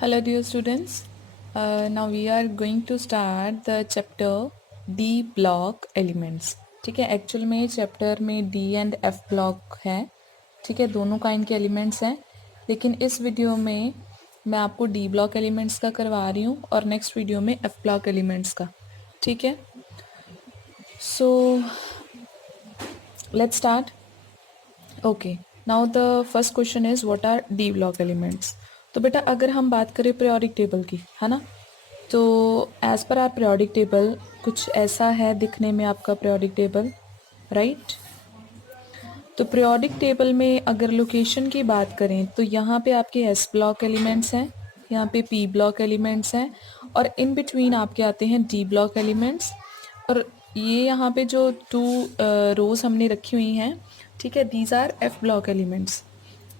Hello, dear students. Now we are going to start the chapter D block elements. ठीक है, actual में chapter में D and F block है. ठीक है, दोनों काइंड के एलिमेंट्स हैं, लेकिन इस वीडियो में मैं आपको D ब्लॉक एलिमेंट्स का करवा रही हूँ और नेक्स्ट वीडियो में F ब्लॉक एलिमेंट्स का. ठीक है, so let's start. Okay, now the first question is what R D block elements. तो बेटा अगर हम बात करें पीरियोडिक टेबल की, है ना, तो as per are periodic table कुछ ऐसा है दिखने में आपका पीरियोडिक टेबल, राइट. तो पीरियोडिक टेबल में अगर लोकेशन की बात करें तो यहाँ पे आपके एस ब्लॉक एलिमेंट्स हैं, यहाँ पे पी ब्लॉक एलिमेंट्स हैं और इन बिटवीन आपके आते हैं डी ब्लॉक एलिमेंट्स. और ये यहाँ पे जो टू रोज हमने रखी हुई हैं, ठीक है, these R F block elements.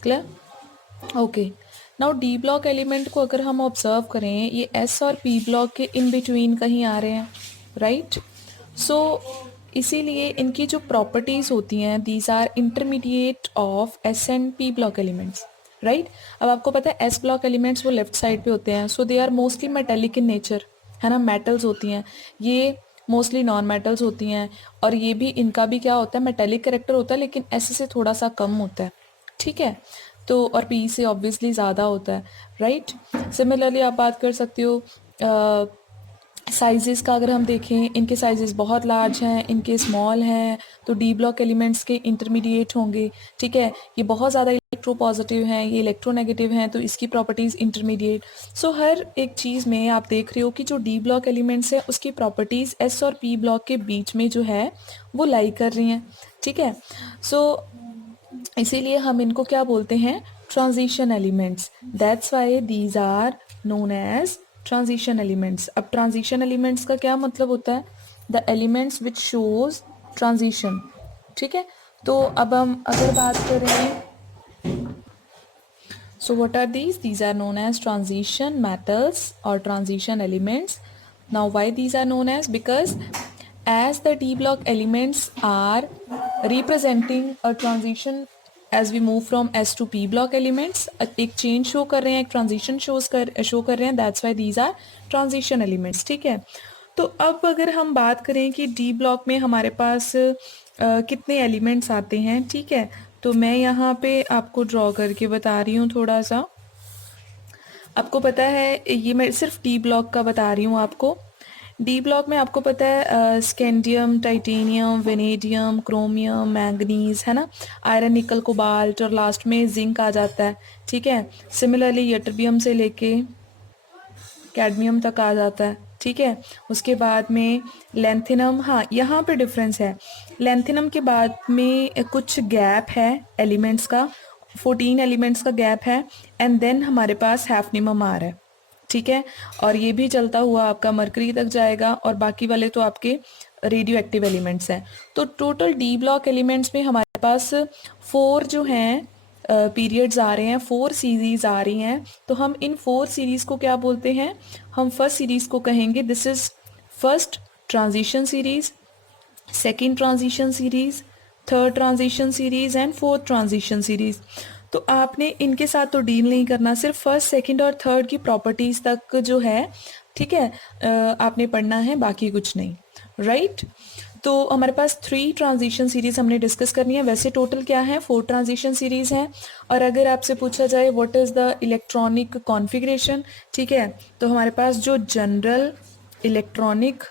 Clear? Okay. Now D block element को अगर हम ऑब्जर्व करें, ये एस और पी ब्लॉक के इन बिटवीन कहीं आ रहे हैं, राइट. सो इसीलिए इनकी जो प्रॉपर्टीज़ होती हैं, these are intermediate of S and P block elements, right. अब आपको पता है एस ब्लॉक एलिमेंट्स वो लेफ्ट साइड पे होते हैं, so they are mostly metallic in nature, है ना, मेटल्स होती हैं. ये मोस्टली नॉन मेटल्स होती हैं और ये भी, इनका भी क्या होता है, मेटेलिक कैरेक्टर होता है, लेकिन एस से थोड़ा सा कम होता है. ठीक है, तो और पी से ऑब्वियसली ज़्यादा होता है, राइट. सिमिलरली आप बात कर सकते हो साइजेस का. अगर हम देखें, इनके साइजेस बहुत लार्ज हैं, इनके स्मॉल हैं, तो डी ब्लॉक एलिमेंट्स के इंटरमीडिएट होंगे. ठीक है, ये बहुत ज़्यादा इलेक्ट्रो पॉजिटिव हैं, ये इलेक्ट्रोनेगेटिव हैं, तो इसकी प्रॉपर्टीज़ इंटरमीडिएट. सो हर एक चीज़ में आप देख रहे हो कि जो डी ब्लॉक एलिमेंट्स है उसकी प्रॉपर्टीज़ एस और पी ब्लॉक के बीच में जो है वो लाई कर रही हैं. ठीक है, सो इसीलिए हम इनको क्या बोलते हैं, transition elements. That's why these are known as transition elements. अब ट्रांजिशन एलिमेंट्स का क्या मतलब होता है, the elements which shows transition. ठीक है, तो अब हम अगर बात करें, so what are these are known as transition metals or transition elements. Now why these are known as, because as the d block elements are representing a transition as we move from s to p block elements, एक change show कर रहे हैं, एक transition show कर रहे हैं, that's why these are transition elements. ठीक है, तो अब अगर हम बात करें कि डी ब्लॉक में हमारे पास कितने एलिमेंट्स आते हैं, ठीक है, तो मैं यहाँ पे आपको ड्रॉ करके बता रही हूँ थोड़ा सा. आपको पता है, ये मैं सिर्फ डी ब्लॉक का बता रही हूँ आपको. डी ब्लॉक में आपको पता है scandium, titanium, vanadium, chromium, manganese, है ना, आयरन, निकल, कोबाल्ट और लास्ट में जिंक आ जाता है. ठीक है, सिमिलरली यटरबियम से लेके कैडमियम तक आ जाता है. ठीक है, उसके बाद में लेंथिनम. हाँ, यहाँ पे डिफरेंस है, लेंथिनम के बाद में कुछ गैप है एलिमेंट्स का, 14 एलिमेंट्स का गैप है, एंड देन हमारे पास हैफनिमम आ रहा है. ठीक है, और ये भी चलता हुआ आपका मरकरी तक जाएगा, और बाकी वाले तो आपके रेडियो एक्टिव एलिमेंट्स हैं. तो टोटल डी ब्लॉक एलिमेंट्स में हमारे पास 4 जो हैं पीरियड्स आ रहे हैं, 4 सीरीज़ आ रही हैं. तो हम इन 4 सीरीज़ को क्या बोलते हैं, हम फर्स्ट सीरीज़ को कहेंगे this is first transition series, second transition series, third transition series and fourth transition series. तो आपने इनके साथ तो डील नहीं करना, सिर्फ फर्स्ट, सेकंड और थर्ड की प्रॉपर्टीज़ तक जो है, ठीक है, आपने पढ़ना है, बाकी कुछ नहीं, राइट. तो हमारे पास 3 ट्रांजिशन सीरीज़ हमने डिस्कस करनी है. वैसे टोटल क्या है, 4 ट्रांजिशन सीरीज़ हैं. और अगर आपसे पूछा जाए what is the electronic configuration, ठीक है, तो हमारे पास जो जनरल इलेक्ट्रॉनिक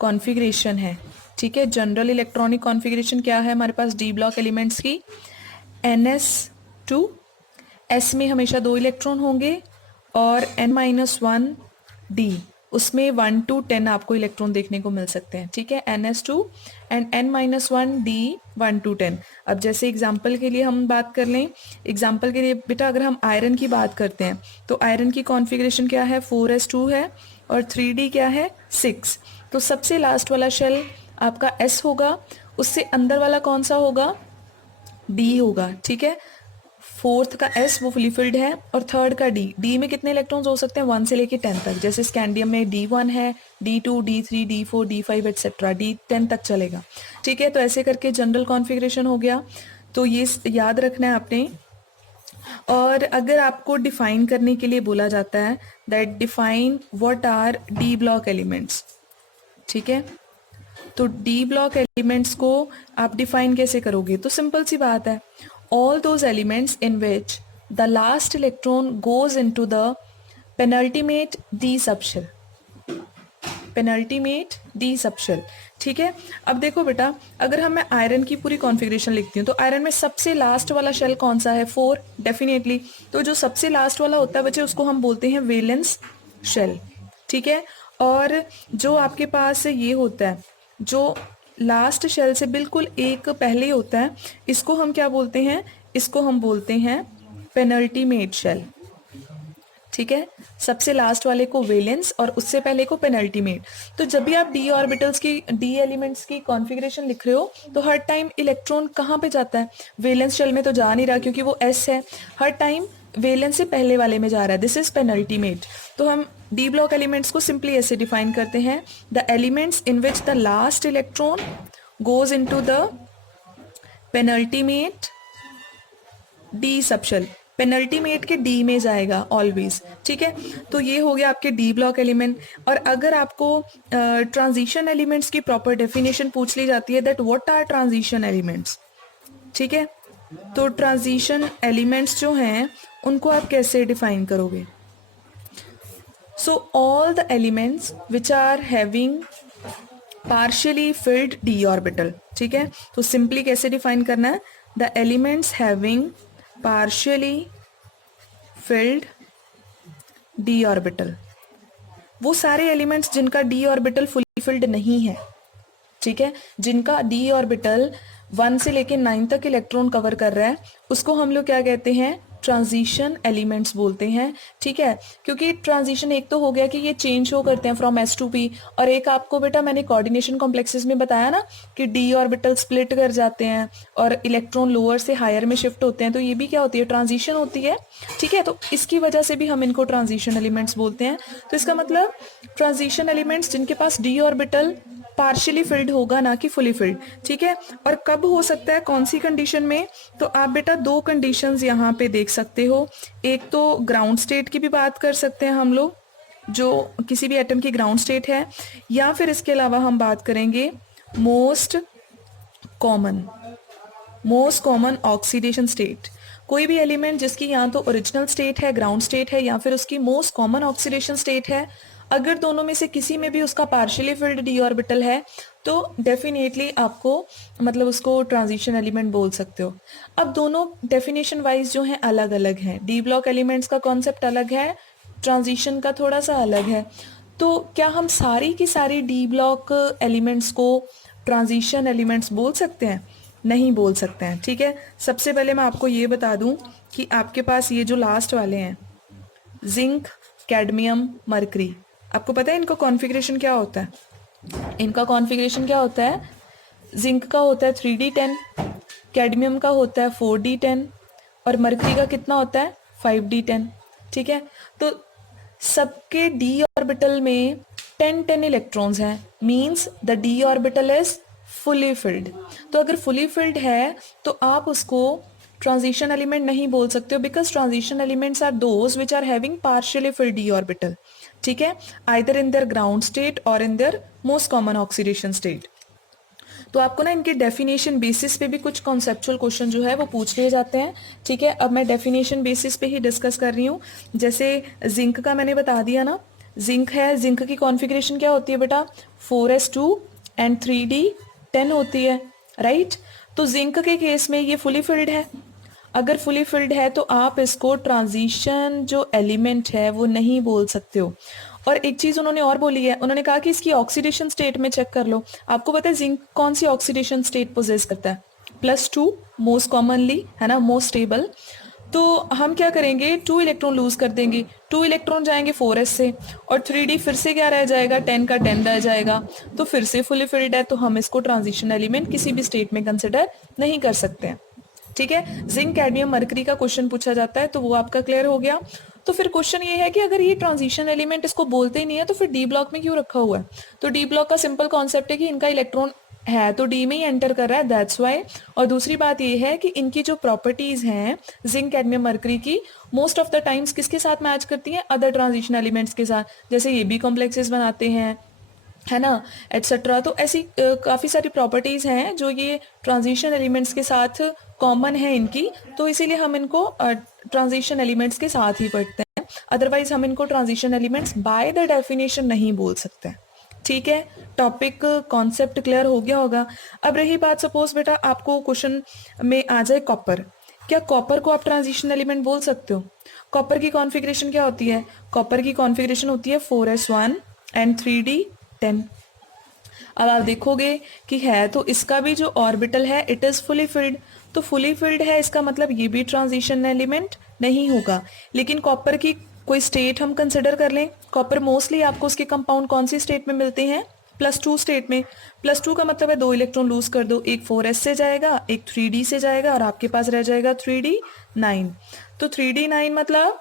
कॉन्फ़िगरेशन है, ठीक है, जनरल इलेक्ट्रॉनिक कॉन्फ़िगरेशन क्या है हमारे पास डी ब्लॉक एलिमेंट्स की, NS2, S में हमेशा 2 इलेक्ट्रॉन होंगे, और N-1D, उसमें 1 to 10 आपको इलेक्ट्रॉन देखने को मिल सकते हैं. ठीक है, NS2 एंड N-1D 1 to 10. अब जैसे एग्जाम्पल के लिए हम बात कर लें, एग्जाम्पल के लिए बेटा अगर हम आयरन की बात करते हैं, तो आयरन की कॉन्फ़िगरेशन क्या है, 4s2 है, और 3D क्या है, 6. तो सबसे लास्ट वाला शेल आपका S होगा, उससे अंदर वाला कौन सा होगा, D होगा. ठीक है, फोर्थ का S वो फुली फिल्ड है, और थर्ड का D में कितने इलेक्ट्रॉन्स हो सकते हैं, 1 से लेके 10 तक. जैसे स्कैंडियम में D1 है, D2, D3, D4, D5 etcetera, D10 तक चलेगा. ठीक है, तो ऐसे करके जनरल कॉन्फ़िगरेशन हो गया. तो ये याद रखना है आपने और अगर आपको डिफाइन करने के लिए बोला जाता है that define what R D block elements, ठीक है, तो डी ब्लॉक एलिमेंट्स को आप डिफाइन कैसे करोगे? तो सिंपल सी बात है, all those elements in which the last electron goes into the penultimate D subshell, penultimate D subshell, ठीक है। अब देखो बेटा, अगर हम मैं आयरन की पूरी कॉन्फ़िगरेशन लिखती हूँ तो आयरन में सबसे लास्ट वाला शेल कौन सा है? 4, डेफिनेटली। तो जो सबसे लास्ट वाला होता है बच्चे उसको हम बोलते हैं वैलेंस शेल, ठीक है। और जो आपके पास ये होता है, जो लास्ट शेल से बिल्कुल एक पहले होता है, इसको हम क्या बोलते हैं? इसको हम बोलते हैं पेनल्टीमेट शेल, ठीक है। सबसे लास्ट वाले को वैलेंस और उससे पहले को पेनल्टीमेट। तो जब भी आप डी ऑर्बिटल्स की, डी एलिमेंट्स की कॉन्फ़िगरेशन लिख रहे हो तो हर टाइम इलेक्ट्रॉन कहाँ पे जाता है? वैलेंस शेल में तो जा नहीं रहा क्योंकि वो एस है, हर टाइम वैलेंस से पहले वाले में जा रहा है, दिस इज पेनल्टीमेट। तो हम डी ब्लॉक एलिमेंट्स को सिंपली ऐसे डिफाइन करते हैं, the elements in which the last electron goes into the penultimate D subshell, penultimate के डी में जाएगा ऑलवेज, ठीक है। तो ये हो गया आपके डी ब्लॉक एलिमेंट। और अगर आपको ट्रांजिशन एलिमेंट्स की प्रॉपर डेफिनेशन पूछ ली जाती है that what are transition elements, ठीक है, तो ट्रांजिशन एलिमेंट्स जो हैं उनको आप कैसे डिफाइन करोगे? So all the elements which are having partially filled D orbital, ठीक है। तो सिंपली कैसे डिफाइन करना है? The elements having partially filled D orbital, वो सारे एलिमेंट्स जिनका डी ऑर्बिटल फुली फिल्ड नहीं है, ठीक है, जिनका डी ऑर्बिटल 1 से लेके 9 तक इलेक्ट्रॉन कवर कर रहा है, उसको हम लोग क्या कहते हैं? ट्रांजिशन एलिमेंट्स बोलते हैं, ठीक है। क्योंकि ट्रांजिशन एक तो हो गया कि ये चेंज हो करते हैं फ्रॉम एस टू पी, और एक आपको बेटा मैंने कोऑर्डिनेशन कॉम्प्लेक्सेस में बताया ना कि डी ऑर्बिटल स्प्लिट कर जाते हैं और इलेक्ट्रॉन लोअर से हायर में शिफ्ट होते हैं, तो ये भी क्या होती है? ट्रांजिशन होती है, ठीक है। तो इसकी वजह से भी हम इनको ट्रांजिशन एलिमेंट्स बोलते हैं। तो इसका मतलब ट्रांजिशन एलिमेंट्स जिनके पास डी ऑर्बिटल पार्शियली फिल्ड होगा, ना कि फुली फिल्ड, ठीक है। और कब हो सकता है, कौन सी कंडीशन में? तो आप बेटा दो कंडीशंस यहाँ पे देख सकते हो। एक तो ग्राउंड स्टेट की भी बात कर सकते हैं हम लोग, जो किसी भी एटम की ग्राउंड स्टेट है, या फिर इसके अलावा हम बात करेंगे मोस्ट कॉमन ऑक्सीडेशन स्टेट। कोई भी एलिमेंट जिसकी या तो ओरिजिनल स्टेट है, ग्राउंड स्टेट है, या फिर उसकी मोस्ट कॉमन ऑक्सीडेशन स्टेट है, अगर दोनों में से किसी में भी उसका पार्शियली फिल्ड डी ऑर्बिटल है तो डेफिनेटली आपको मतलब उसको ट्रांजिशन एलिमेंट बोल सकते हो। अब दोनों डेफिनेशन वाइज जो हैं अलग अलग हैं, डी ब्लॉक एलिमेंट्स का कॉन्सेप्ट अलग है, ट्रांजिशन का थोड़ा सा अलग है। तो क्या हम सारी की सारी डी ब्लॉक एलिमेंट्स को ट्रांजिशन एलिमेंट्स बोल सकते हैं? नहीं बोल सकते हैं, ठीक है। सबसे पहले मैं आपको ये बता दूं कि आपके पास ये जो लास्ट वाले हैं, जिंक, कैडमियम, मरकरी, आपको पता है इनका कॉन्फ़िगरेशन क्या होता है? इनका कॉन्फ़िगरेशन क्या होता है? जिंक का होता है 3d10, कैडमियम का होता है 4d10 और मरकरी का कितना होता है? 5d10, ठीक है। तो सबके डी ऑर्बिटल में 10 इलेक्ट्रॉन्स हैं, means the D orbital is fully filled. तो अगर फुली फिल्ड है तो आप उसको ट्रांजिशन एलिमेंट नहीं बोल सकते हो, because transition elements are those which are having partially filled D orbital, ठीक है, either in their ground state और in their most common oxidation state. तो आपको ना इनके डेफिनेशन बेसिस पे भी कुछ कॉन्सेप्चुअल क्वेश्चन जो है वो पूछ लिए जाते हैं, ठीक है। अब मैं डेफिनेशन बेसिस पे ही डिस्कस कर रही हूँ। जैसे जिंक का मैंने बता दिया ना, जिंक है, जिंक की कॉन्फ़िगरेशन क्या होती है बेटा? 4s2 एंड 3d10 होती है, राइट। तो जिंक के केस में ये फुली फिल्ड है। अगर फुली फिल्ड है तो आप इसको ट्रांजिशन जो एलिमेंट है वो नहीं बोल सकते हो। और एक चीज उन्होंने और बोली है, उन्होंने कहा कि इसकी ऑक्सीडेशन स्टेट में चेक कर लो। आपको पता है जिंक कौन सी ऑक्सीडेशन स्टेट पोजेस करता है? +2 मोस्ट कॉमनली, है ना, मोस्ट स्टेबल। तो हम क्या करेंगे, 2 इलेक्ट्रॉन लूज कर देंगे, 2 इलेक्ट्रॉन जाएंगे 4s से, और 3d फिर से क्या रह जाएगा? 10 का 10 रह जाएगा, तो फिर से फुली फिल्ड है, तो हम इसको ट्रांजिशन एलिमेंट किसी भी स्टेट में कंसिडर नहीं कर सकते हैं, ठीक है। जिंक, कैडमियम, मरकरी का क्वेश्चन पूछा जाता है तो वो आपका क्लियर हो गया। तो फिर क्वेश्चन ये है कि अगर ये ट्रांजिशन एलिमेंट इसको बोलते ही नहीं है तो फिर डी ब्लॉक में क्यों रखा हुआ है? तो डी ब्लॉक का सिंपल कॉन्सेप्ट है कि इनका इलेक्ट्रॉन है तो डी में ही एंटर कर रहा है, दैट्स वाई। और दूसरी बात ये है कि इनकी जो प्रॉपर्टीज हैं जिंक कैडमियम मरकरी की, मोस्ट ऑफ द टाइम्स किसके साथ मैच करती हैं, अदर ट्रांजिशन एलिमेंट्स के साथ, जैसे ये बी कॉम्प्लेक्सेस बनाते हैं, है ना, एटसेट्रा। तो ऐसी काफ़ी सारी प्रॉपर्टीज़ हैं जो ये ट्रांजिशन एलिमेंट्स के साथ कॉमन है इनकी, तो इसीलिए हम इनको ट्रांजिशन एलिमेंट्स के साथ ही पढ़ते हैं, अदरवाइज हम इनको transition elements by the definition नहीं बोल सकते। ठीक है, टॉपिक कॉन्सेप्ट क्लियर हो गया होगा। अब रही बात, सपोज बेटा आपको क्वेश्चन में आ जाए कॉपर, क्या कॉपर को आप ट्रांजिशन एलिमेंट बोल सकते हो? कॉपर की कॉन्फ़िगरेशन क्या होती है? कॉपर की कॉन्फ़िगरेशन होती है 4s1 एंड 3d10। अब आप देखोगे कि है तो इसका भी जो ऑर्बिटल है इट इज़ फुली फिल्ड, तो फुली फिल्ड है इसका मतलब ये भी ट्रांजिशन एलिमेंट नहीं होगा। लेकिन कॉपर की कोई स्टेट हम कंसिडर कर लें, कॉपर मोस्टली आपको उसके कंपाउंड कौन सी स्टेट में मिलते हैं? +2 स्टेट में। +2 का मतलब है 2 इलेक्ट्रॉन लूज कर दो, एक 4s से जाएगा, एक 3d से जाएगा, और आपके पास रह जाएगा 3d9। तो 3d9 मतलब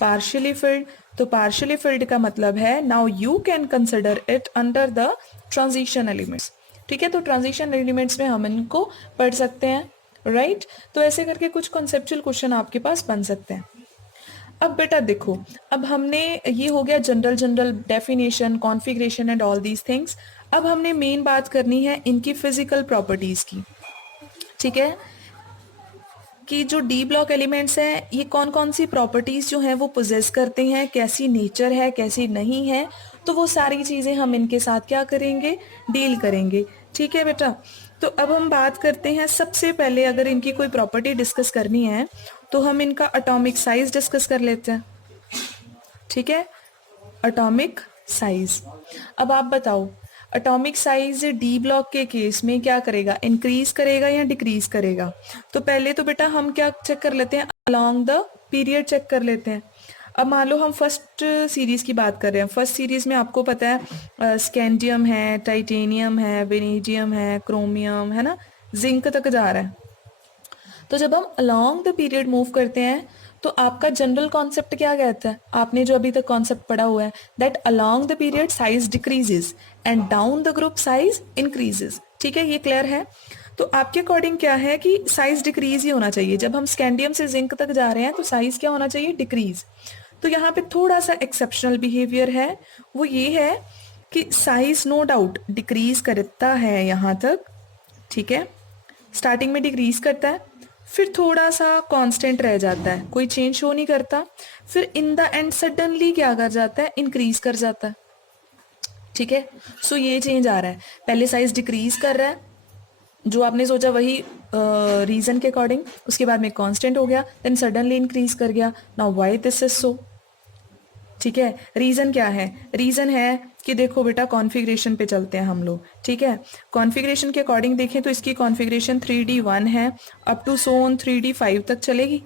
पार्शियली फिल्ड। तो पार्शियली फिल्ड का मतलब है now you can consider it under the transition elements. ठीक है, तो ट्रांजिशन एलिमेंट्स में हम इनको पढ़ सकते हैं, राइट। तो ऐसे करके कुछ कॉन्सेप्चुअल क्वेश्चन आपके पास बन सकते हैं। अब बेटा देखो, अब हमने ये हो गया general general definition, configuration and all these things. अब हमने मेन बात करनी है इनकी फिजिकल प्रॉपर्टीज की। ठीक है, कि जो डी ब्लॉक एलिमेंट्स हैं ये कौन कौन सी प्रॉपर्टीज जो हैं वो पोजेस करते हैं, कैसी नेचर है, कैसी नहीं है, तो वो सारी चीज़ें हम इनके साथ क्या करेंगे, डील करेंगे। ठीक है बेटा, तो अब हम बात करते हैं, सबसे पहले अगर इनकी कोई प्रॉपर्टी डिस्कस करनी है तो हम इनका एटॉमिक साइज डिस्कस कर लेते हैं। ठीक है, एटॉमिक साइज। अब आप बताओ एटॉमिक साइज डी ब्लॉक के केस में क्या करेगा, इंक्रीज करेगा या डिक्रीज करेगा? तो पहले तो बेटा हम क्या चेक कर लेते हैं, अलोंग द पीरियड चेक कर लेते हैं। अब मान लो हम फर्स्ट सीरीज की बात कर रहे हैं, फर्स्ट सीरीज में आपको पता है स्कैंडियम है, टाइटेनियम है, वेनेडियम है, क्रोमियम है ना, जिंक तक जा रहा है। तो जब हम अलोंग द पीरियड मूव करते हैं तो आपका जनरल कॉन्सेप्ट क्या कहता है, आपने जो अभी तक कॉन्सेप्ट पढ़ा हुआ है, that along the period size decreases and down the group size increases. ठीक है, ये क्लियर है। तो आपके अकॉर्डिंग क्या है कि साइज डिक्रीज ही होना चाहिए, जब हम स्कैंडियम से जिंक तक जा रहे हैं तो साइज क्या होना चाहिए, डिक्रीज। तो यहाँ पे थोड़ा सा एक्सेप्शनल बिहेवियर है, वो ये है कि साइज नो डाउट डिक्रीज करता है यहाँ तक। ठीक है, स्टार्टिंग में डिक्रीज करता है, फिर थोड़ा सा कांस्टेंट रह जाता है, कोई चेंज शो नहीं करता, फिर इन द एंड सडनली क्या कर जाता है, इंक्रीज कर जाता है। ठीक है, सो ये चेंज आ रहा है, पहले साइज डिक्रीज कर रहा है, जो आपने सोचा वही रीजन के अकॉर्डिंग, उसके बाद में कांस्टेंट हो गया, देन सडनली इंक्रीज कर गया। नाउ व्हाई दिस इज सो? ठीक है, रीजन क्या है, रीजन है कि देखो बेटा कॉन्फ़िगरेशन पे चलते हैं हम लोग। ठीक है, कॉन्फ़िगरेशन के अकॉर्डिंग देखें तो इसकी कॉन्फ़िगरेशन 3d1 है, up to so on 3d5 तक चलेगी।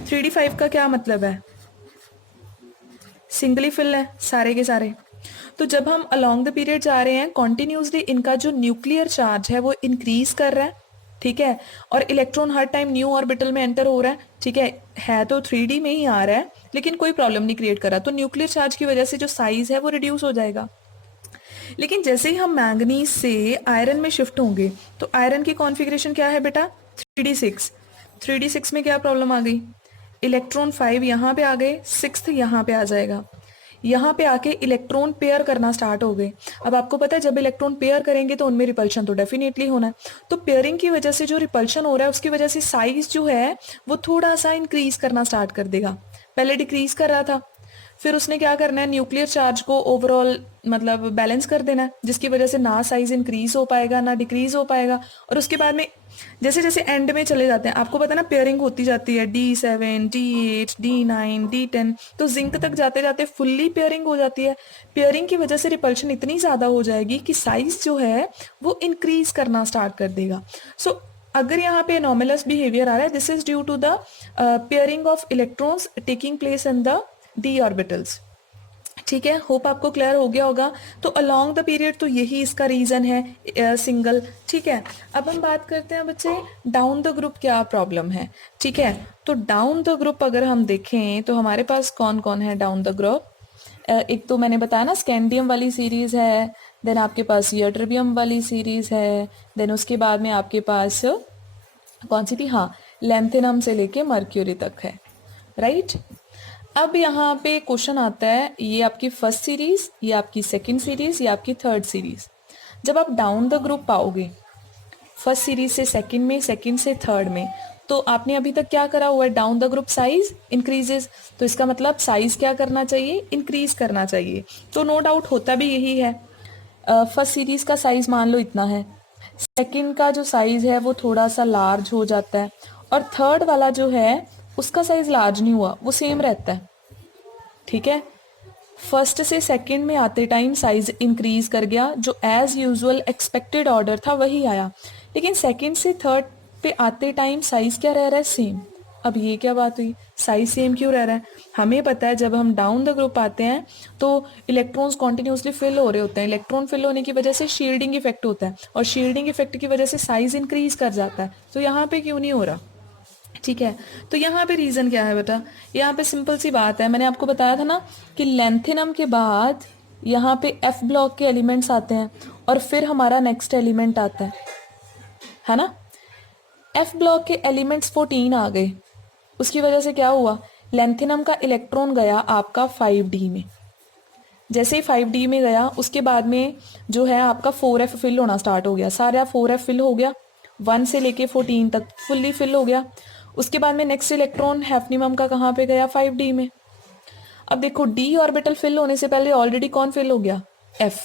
3d5 का क्या मतलब है, सिंगली फिल है सारे के सारे। तो जब हम अलोंग द पीरियड जा रहे हैं कॉन्टिन्यूसली इनका जो न्यूक्लियर चार्ज है वो इंक्रीज कर रहा है। ठीक है, और इलेक्ट्रॉन हर टाइम न्यू ऑर्बिटल में एंटर हो रहा है। ठीक है तो 3d में ही आ रहा है लेकिन कोई प्रॉब्लम नहीं क्रिएट कर रहा, तो न्यूक्लियर चार्ज की वजह से जो साइज है वो रिड्यूस हो जाएगा। लेकिन जैसे ही हम मैंगनीज से आयरन में शिफ्ट होंगे तो आयरन की कॉन्फ़िगरेशन क्या है बेटा, 3d6। 3d6 में क्या प्रॉब्लम आ गई, इलेक्ट्रॉन 5 यहाँ पे आ गए, 6 यहाँ पे आ जाएगा, यहाँ पे आके इलेक्ट्रॉन पेयर करना स्टार्ट हो गए। अब आपको पता है जब इलेक्ट्रॉन पेयर करेंगे तो उनमें रिपल्शन तो डेफिनेटली होना है, तो पेयरिंग की वजह से जो रिपल्शन हो रहा है उसकी वजह से साइज जो है वो थोड़ा सा इंक्रीज करना स्टार्ट कर देगा। पहले डिक्रीज कर रहा था, फिर उसने क्या करना है, न्यूक्लियर चार्ज को ओवरऑल मतलब बैलेंस कर देना है, जिसकी वजह से ना साइज इंक्रीज हो पाएगा ना डिक्रीज हो पाएगा। और उसके बाद में जैसे जैसे एंड में चले जाते हैं, आपको पता है ना पेयरिंग होती जाती है D7 D8 D9 D10, तो जिंक तक जाते जाते फुल्ली पेयरिंग हो जाती है। पेयरिंग की वजह से रिपल्शन इतनी ज़्यादा हो जाएगी कि साइज जो है वो इंक्रीज करना स्टार्ट कर देगा। सो अगर यहाँ पे एनोमलस बिहेवियर आ रहा है, this is due to the pairing of electrons taking place in the D orbitals. ठीक है, होप आपको क्लियर हो गया होगा। तो अलोंग द पीरियड तो यही इसका रीजन है, सिंगल। ठीक है, अब हम बात करते हैं बच्चे डाउन द ग्रुप क्या प्रॉब्लम है। ठीक है, तो डाउन द ग्रुप अगर हम देखें तो हमारे पास कौन कौन है डाउन द ग्रुप। एक तो मैंने बताया ना स्कैंडियम वाली सीरीज है, देन आपके पास यट्रिबियम वाली सीरीज़ है, देन उसके बाद में आपके पास कौन सी थी, हाँ, लेंथेनम से लेके मर्क्यूरी तक है, राइट। अब यहाँ पे क्वेश्चन आता है, ये आपकी फर्स्ट सीरीज, ये आपकी सेकंड सीरीज, ये आपकी थर्ड सीरीज। जब आप डाउन द ग्रुप पाओगे फर्स्ट सीरीज से सेकंड में, सेकंड से थर्ड में, तो आपने अभी तक क्या करा हुआ है, down the group size increases, तो इसका मतलब साइज क्या करना चाहिए, इंक्रीज करना चाहिए। तो नो डाउट होता भी यही है। फर्स्ट सीरीज का साइज मान लो इतना है, सेकंड का जो साइज है वो थोड़ा सा लार्ज हो जाता है, और थर्ड वाला जो है उसका साइज लार्ज नहीं हुआ, वो सेम रहता है, ठीक है। फर्स्ट से सेकंड में आते टाइम साइज इंक्रीज कर गया, जो एज यूजुअल एक्सपेक्टेड ऑर्डर था वही आया, लेकिन सेकंड से थर्ड पे आते टाइम साइज क्या रह रहा है, सेम। अब ये क्या बात हुई, साइज सेम क्यों रह रहा है? हमें पता है जब हम डाउन द ग्रुप आते हैं तो इलेक्ट्रॉन्स कॉन्टिन्यूसली फिल हो रहे होते हैं, इलेक्ट्रॉन फिल होने की वजह से शील्डिंग इफेक्ट होता है, और शील्डिंग इफेक्ट की वजह से साइज इंक्रीज कर जाता है, तो यहाँ पे क्यों नहीं हो रहा? ठीक है, तो यहाँ पे रीजन क्या है बेटा, यहाँ पे सिंपल सी बात है, मैंने आपको बताया था ना कि लेंथेनम के बाद यहाँ पे एफ ब्लॉक के एलिमेंट्स आते हैं, और फिर हमारा नेक्स्ट एलिमेंट आता है ना। एफ ब्लॉक के एलिमेंट्स 14 आ गए, उसकी वजह से क्या हुआ, लेंथेनम का इलेक्ट्रॉन गया आपका 5d में। जैसे ही 5d में गया उसके बाद में जो है आपका 4f फिल होना स्टार्ट हो गया, सारा 4f फिल हो गया, 1 से लेके 14 तक फुल्ली फिल हो गया। उसके बाद में नेक्स्ट इलेक्ट्रॉन हैफनियम का कहाँ पे गया, 5d में। अब देखो d ऑर्बिटल फिल होने से पहले ऑलरेडी कौन फिल हो गया, f।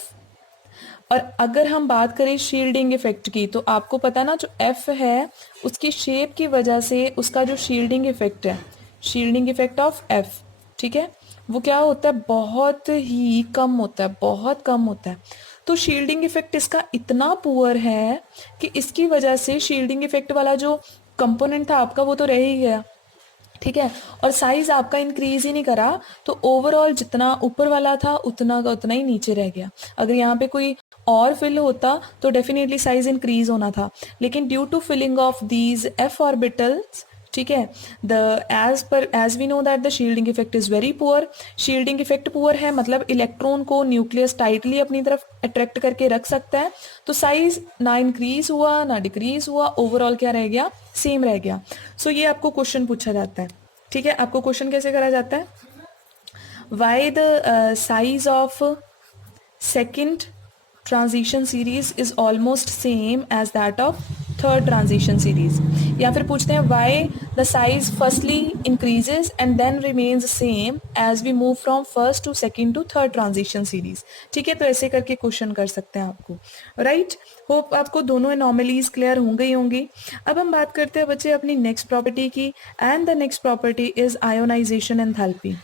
और अगर हम बात करें शील्डिंग इफेक्ट की, तो आपको पता है ना जो f है उसकी शेप की वजह से उसका जो शील्डिंग इफेक्ट है, शील्डिंग इफेक्ट ऑफ f, ठीक है, वो क्या होता है, बहुत ही कम होता है, बहुत कम होता है। तो शील्डिंग इफेक्ट इसका इतना पुअर है कि इसकी वजह से शील्डिंग इफेक्ट वाला जो कंपोनेंट था आपका वो तो रह ही गया, ठीक है, और साइज आपका इंक्रीज ही नहीं करा, तो ओवरऑल जितना ऊपर वाला था उतना का उतना ही नीचे रह गया। अगर यहाँ पे कोई और फिल होता तो डेफिनेटली साइज इंक्रीज होना था, लेकिन due to filling of these F orbitals, ठीक है, as we know that the shielding effect is very poor. Shielding effect poor है मतलब इलेक्ट्रॉन को न्यूक्लियस टाइटली अपनी तरफ अट्रैक्ट करके रख सकता है, तो साइज ना इंक्रीज हुआ ना डिक्रीज हुआ, ओवरऑल क्या रह गया, सेम रह गया। सो ये आपको क्वेश्चन पूछा जाता है, ठीक है। आपको क्वेश्चन कैसे करा जाता है, why the size of second transition series is almost same as that of third transition series, या फिर पूछते हैं why the size firstly increases and then remains same as we move from first to second to third transition series, ठीक है। तो ऐसे करके question कर सकते हैं आपको, राइट। होप आपको दोनों एनॉमलीज क्लियर हो गई होंगी। अब हम बात करते हैं बच्चे अपनी नेक्स्ट प्रॉपर्टी की, and the next property is ionisation enthalpy.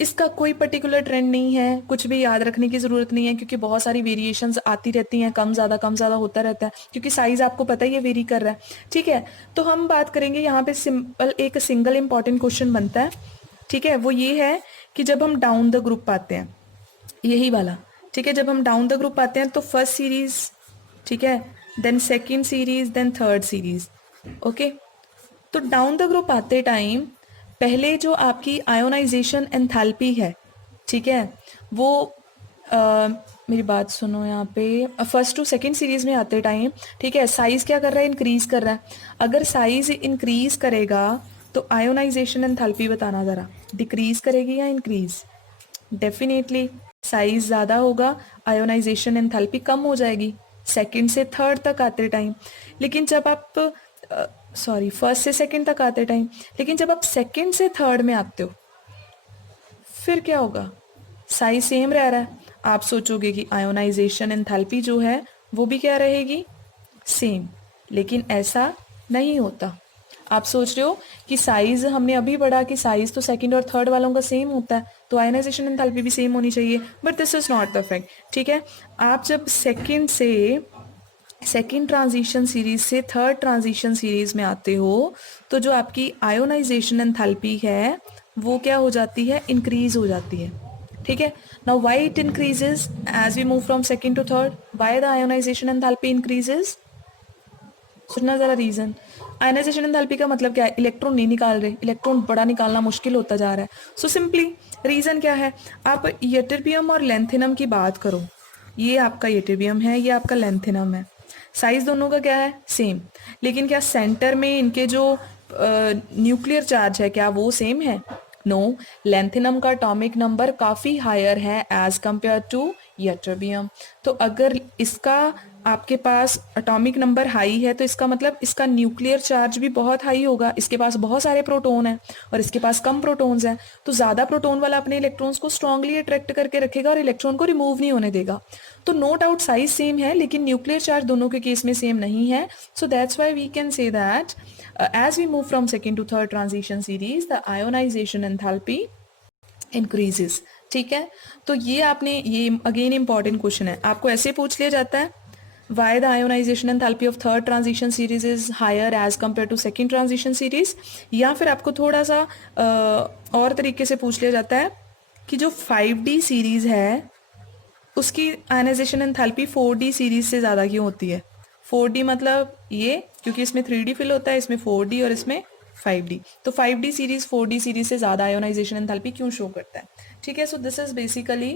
इसका कोई पर्टिकुलर ट्रेंड नहीं है, कुछ भी याद रखने की ज़रूरत नहीं है, क्योंकि बहुत सारी वेरिएशंस आती रहती हैं, कम ज़्यादा होता रहता है, क्योंकि साइज़ आपको पता ही है वेरी कर रहा है, ठीक है। तो हम बात करेंगे यहाँ पे सिंपल एक सिंगल इंपॉर्टेंट क्वेश्चन बनता है, ठीक है, वो ये है कि जब हम डाउन द ग्रुप आते हैं, यही वाला, ठीक है, जब हम डाउन द ग्रुप आते हैं तो फर्स्ट सीरीज, ठीक है, then second series, then third series, okay. तो डाउन द ग्रुप आते टाइम पहले जो आपकी आयोनाइजेशन एंथैल्पी है, ठीक है, वो मेरी बात सुनो, यहाँ पे फर्स्ट टू सेकंड सीरीज में आते टाइम, ठीक है, साइज क्या कर रहा है, इंक्रीज कर रहा है। अगर साइज इंक्रीज करेगा तो आयोनाइजेशन एंथैल्पी बताना ज़रा, डिक्रीज करेगी या इंक्रीज? डेफिनेटली साइज ज़्यादा होगा, आयोनाइजेशन एंथैल्पी कम हो जाएगी सेकंड से थर्ड तक आते टाइम। लेकिन जब आप फर्स्ट से सेकंड तक आते टाइम, लेकिन जब आप सेकंड से थर्ड में आते हो फिर क्या होगा, साइज सेम रह रहा है, आप सोचोगे कि आयोनाइजेशन एंथैल्पी जो है वो भी क्या रहेगी, सेम, लेकिन ऐसा नहीं होता। आप सोच रहे हो कि साइज हमने अभी पढ़ा कि साइज तो सेकंड और थर्ड वालों का सेम होता है, तो आयोनाइजेशन एंथैल्पी भी सेम होनी चाहिए, but this is not the fact, ठीक है। आप जब सेकेंड ट्रांजिशन सीरीज से थर्ड ट्रांजिशन सीरीज में आते हो तो जो आपकी आयोनाइजेशन एंथैल्पी है वो क्या हो जाती है, इंक्रीज हो जाती है, ठीक है। Now why it increases as we move from second to third, why the ionisation enthalpy increases? सुनना जरा रीजन। आयोनाइजेशन एंथैल्पी का मतलब क्या है, इलेक्ट्रॉन नहीं निकाल रहे, इलेक्ट्रॉन बड़ा निकालना मुश्किल होता जा रहा है। सो सिंपली रीजन क्या है, आप यट्रिबियम और लेंथेनम की बात करो ये आपका यट्रिबियम है, ये आपका लेंथेनम है। साइज दोनों का क्या है? सेम। लेकिन क्या सेंटर में इनके जो न्यूक्लियर चार्ज है क्या वो सेम है? नो। लेंथेनम का एटॉमिक नंबर काफ़ी हायर है एज कंपेयर टू यट्रिबियम। तो अगर इसका आपके पास एटॉमिक नंबर हाई है तो इसका मतलब इसका न्यूक्लियर चार्ज भी बहुत हाई होगा। इसके पास बहुत सारे प्रोटॉन हैं और इसके पास कम प्रोटॉन्स हैं, तो ज़्यादा प्रोटॉन वाला अपने इलेक्ट्रॉन्स को स्ट्रांगली अट्रैक्ट करके रखेगा और इलेक्ट्रॉन को रिमूव नहीं होने देगा। तो नो डाउट साइज सेम है, लेकिन न्यूक्लियर चार्ज दोनों के केस में सेम नहीं है। So that's why we can say that as we move from second to third transition series, the ionization enthalpy increases। ठीक है, तो ये आपने, ये अगेन इंपॉर्टेंट क्वेश्चन है, आपको ऐसे पूछ लिया जाता है why the ionization enthalpy of third transition series is higher as compared to second transition series, या फिर आपको थोड़ा सा और तरीके से पूछ लिया जाता है कि जो 5D सीरीज है उसकी आयनाइजेशन एंथैल्पी 4D सीरीज से ज़्यादा क्यों होती है? 4D मतलब ये, क्योंकि इसमें 3D फिल होता है, इसमें 4D और इसमें 5D। तो 5D सीरीज 4D सीरीज से ज़्यादा आयोनाइजेशन एंथैल्पी क्यों शो करता है? ठीक है, so this is basically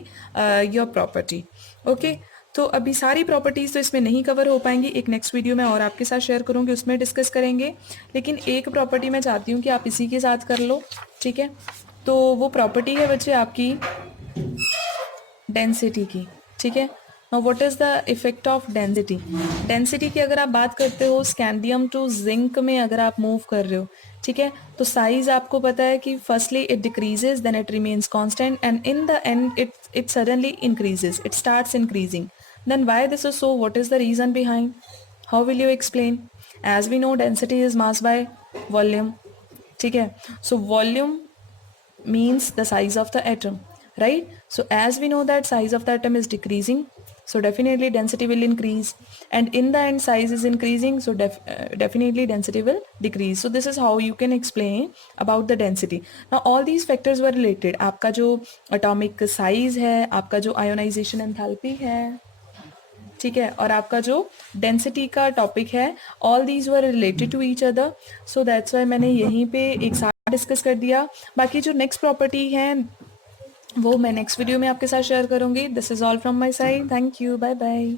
your property. Okay, तो अभी सारी प्रॉपर्टीज़ तो इसमें नहीं कवर हो पाएंगी, एक नेक्स्ट वीडियो में और आपके साथ शेयर करूँगी, उसमें डिस्कस करेंगे। लेकिन एक प्रॉपर्टी मैं चाहती हूँ कि आप इसी के साथ कर लो। ठीक है, तो वो प्रॉपर्टी है बच्चे आपकी डेंसिटी की। ठीक है, what is the effect of density? Density की अगर आप बात करते हो स्कैंडियम टू जिंक में अगर आप मूव कर रहे हो, ठीक है, तो साइज आपको पता है कि firstly it decreases, then it remains constant, and in the end it suddenly increases, it starts increasing. Then why this is so? What is the reason behind? How will you explain? As we know density is mass by volume. ठीक है, so volume means the size of the atom, right? So as we know that size of the atom is decreasing, so definitely density will increase, and in the end size is increasing, so definitely density will decrease. So this is how you can explain about the density. Now all these factors were related, आपका जो atomic size है, आपका जो ionization enthalpy है, ठीक है, और आपका जो डेंसिटी का टॉपिक है, all these were related to each other. So that's why मैंने यहीं पे एक साथ डिस्कस कर दिया। बाकी जो नेक्स्ट प्रॉपर्टी है वो मैं नेक्स्ट वीडियो में आपके साथ शेयर करूंगी। This is all from my side, thank you, bye bye.